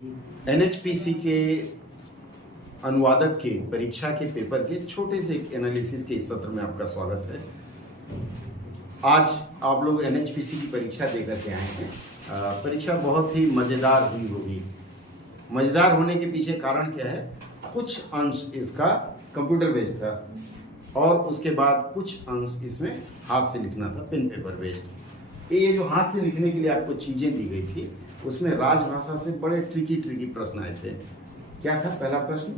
NHPC के अनुवादक के परीक्षा के पेपर के छोटे से एनालिसिस के इस सत्र में आपका स्वागत है। आज आप लोग एनएचपीसी की परीक्षा देकर के आए हैं। परीक्षा बहुत ही मज़ेदार हुई होगी। मज़ेदार होने के पीछे कारण क्या है? कुछ अंश इसका कंप्यूटर बेस्ड था और उसके बाद कुछ अंश इसमें हाथ से लिखना था, पेन पेपर बेस्ड। ये जो हाथ से लिखने के लिए आपको चीज़ें दी गई थी उसमें राजभाषा से बड़े ट्रिकी प्रश्न आए थे। क्या था पहला प्रश्न?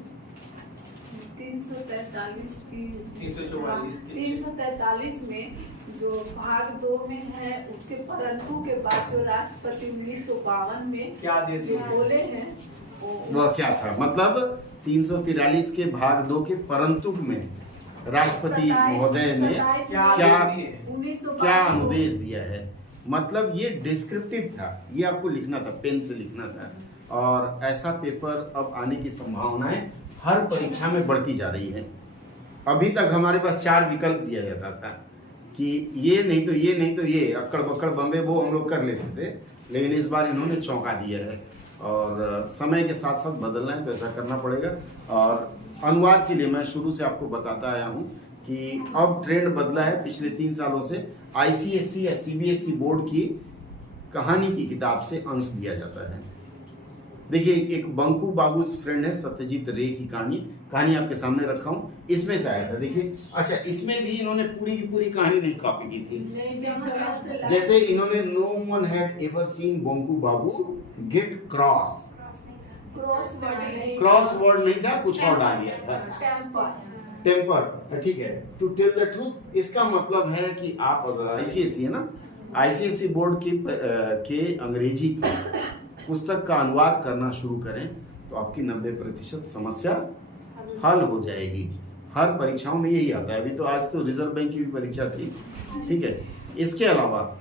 343 में जो भाग 2 में है उसके परंतु के बाद जो राष्ट्रपति 1952 में क्या जो बोले हैं वह क्या था? मतलब 343 के भाग 2 के परंतु में राष्ट्रपति महोदय ने क्या अनुदेश दिया है। मतलब ये डिस्क्रिप्टिव था, ये आपको लिखना था, पेन से लिखना था। और ऐसा पेपर अब आने की संभावनाएं हर परीक्षा में बढ़ती जा रही है। अभी तक हमारे पास 4 विकल्प दिया जाता था कि ये नहीं तो ये नहीं तो ये, अक्कड़ बक्कड़ बम्बे वो हम लोग कर लेते थे, लेकिन इस बार इन्होंने चौंका दिया है और समय के साथ साथ बदलना है तो ऐसा करना पड़ेगा। और अनुवाद के लिए मैं शुरू से आपको बताता आया हूँ कि अब ट्रेंड बदला है। पिछले 3 सालों से आईसीएसई या सीबीएसई बोर्ड की कहानी की किताब से अंश दिया जाता है। देखिए, एक बंकू बाबू फ्रेंड है सत्यजीत रे की कहानी आपके सामने रखा हूँ, इसमें से आया था। देखिए, अच्छा, इसमें भी इन्होंने पूरी की पूरी कहानी नहीं कॉपी की थी। जैसे इन्होंने no one had ever seen Banku Babu get crossword नहीं था, कुछ और डाल दिया था, टेम्पर। ठीक है, टू टेल द ट्रूथ इसका मतलब है कि आप अगर आईसीएसई है ना, आईसीएसई बोर्ड के अंग्रेजी पुस्तक का अनुवाद करना शुरू करें तो आपकी 90% समस्या हल हो जाएगी। हर परीक्षाओं में यही आता है। अभी तो आज तो रिजर्व बैंक की भी परीक्षा थी, ठीक है। इसके अलावा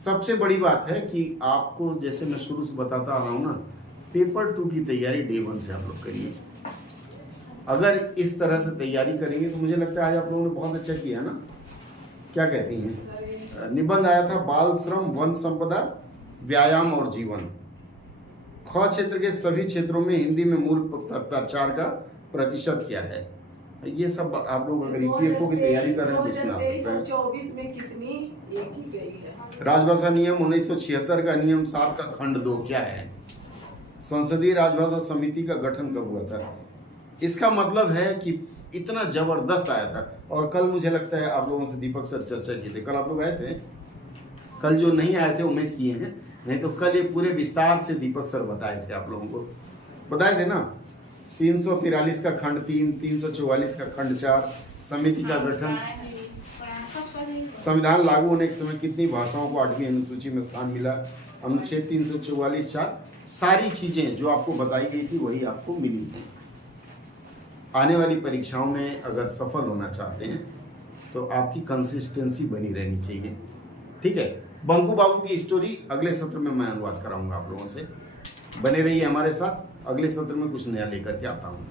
सबसे बड़ी बात है कि आपको, जैसे मैं शुरू से बताता आ रहा हूँ ना, पेपर 2 की तैयारी डे 1 से आप लोग करिए। अगर इस तरह से तैयारी करेंगे तो मुझे लगता है आज आप लोगों ने बहुत अच्छा किया ना। क्या कहती हैं? निबंध आया था बाल श्रम, वन संपदा, व्यायाम और जीवन। ख क्षेत्र के सभी क्षेत्रों में हिंदी में मूल भ्रष्टाचार का प्रतिशत क्या है? ये सब आप लोग अगर ईपीएफओ की तैयारी कर रहे हैं तो इसमें आ सकता है। 2024 में कितनी ये की गई है? राजभाषा नियम 1976 का नियम 7 का खंड 2 क्या है? संसदीय राजभाषा समिति का गठन कब हुआ था? इसका मतलब है कि इतना जबरदस्त आया था। और कल मुझे लगता है आप लोगों से दीपक सर चर्चा किए थे। कल आप लोग आए थे? कल जो नहीं आए थे वो मिस किए हैं, नहीं तो कल ये पूरे विस्तार से दीपक सर बताए थे, आप लोगों को बताए थे ना। 343 का खंड 3, 344 का खंड 4, समिति का गठन, संविधान लागू होने के समय कितनी भाषाओं को 8वीं अनुसूची में स्थान मिला, अनुच्छेद 344(4), सारी चीजें जो आपको बताई गई थी वही आपको मिली है। आने वाली परीक्षाओं में अगर सफल होना चाहते हैं तो आपकी कंसिस्टेंसी बनी रहनी चाहिए, ठीक है। बंकू बाबू की स्टोरी अगले सत्र में मैं अनुवाद कराऊंगा आप लोगों से। बने रहिए हमारे साथ, अगले सत्र में कुछ नया लेकर के आता हूँ।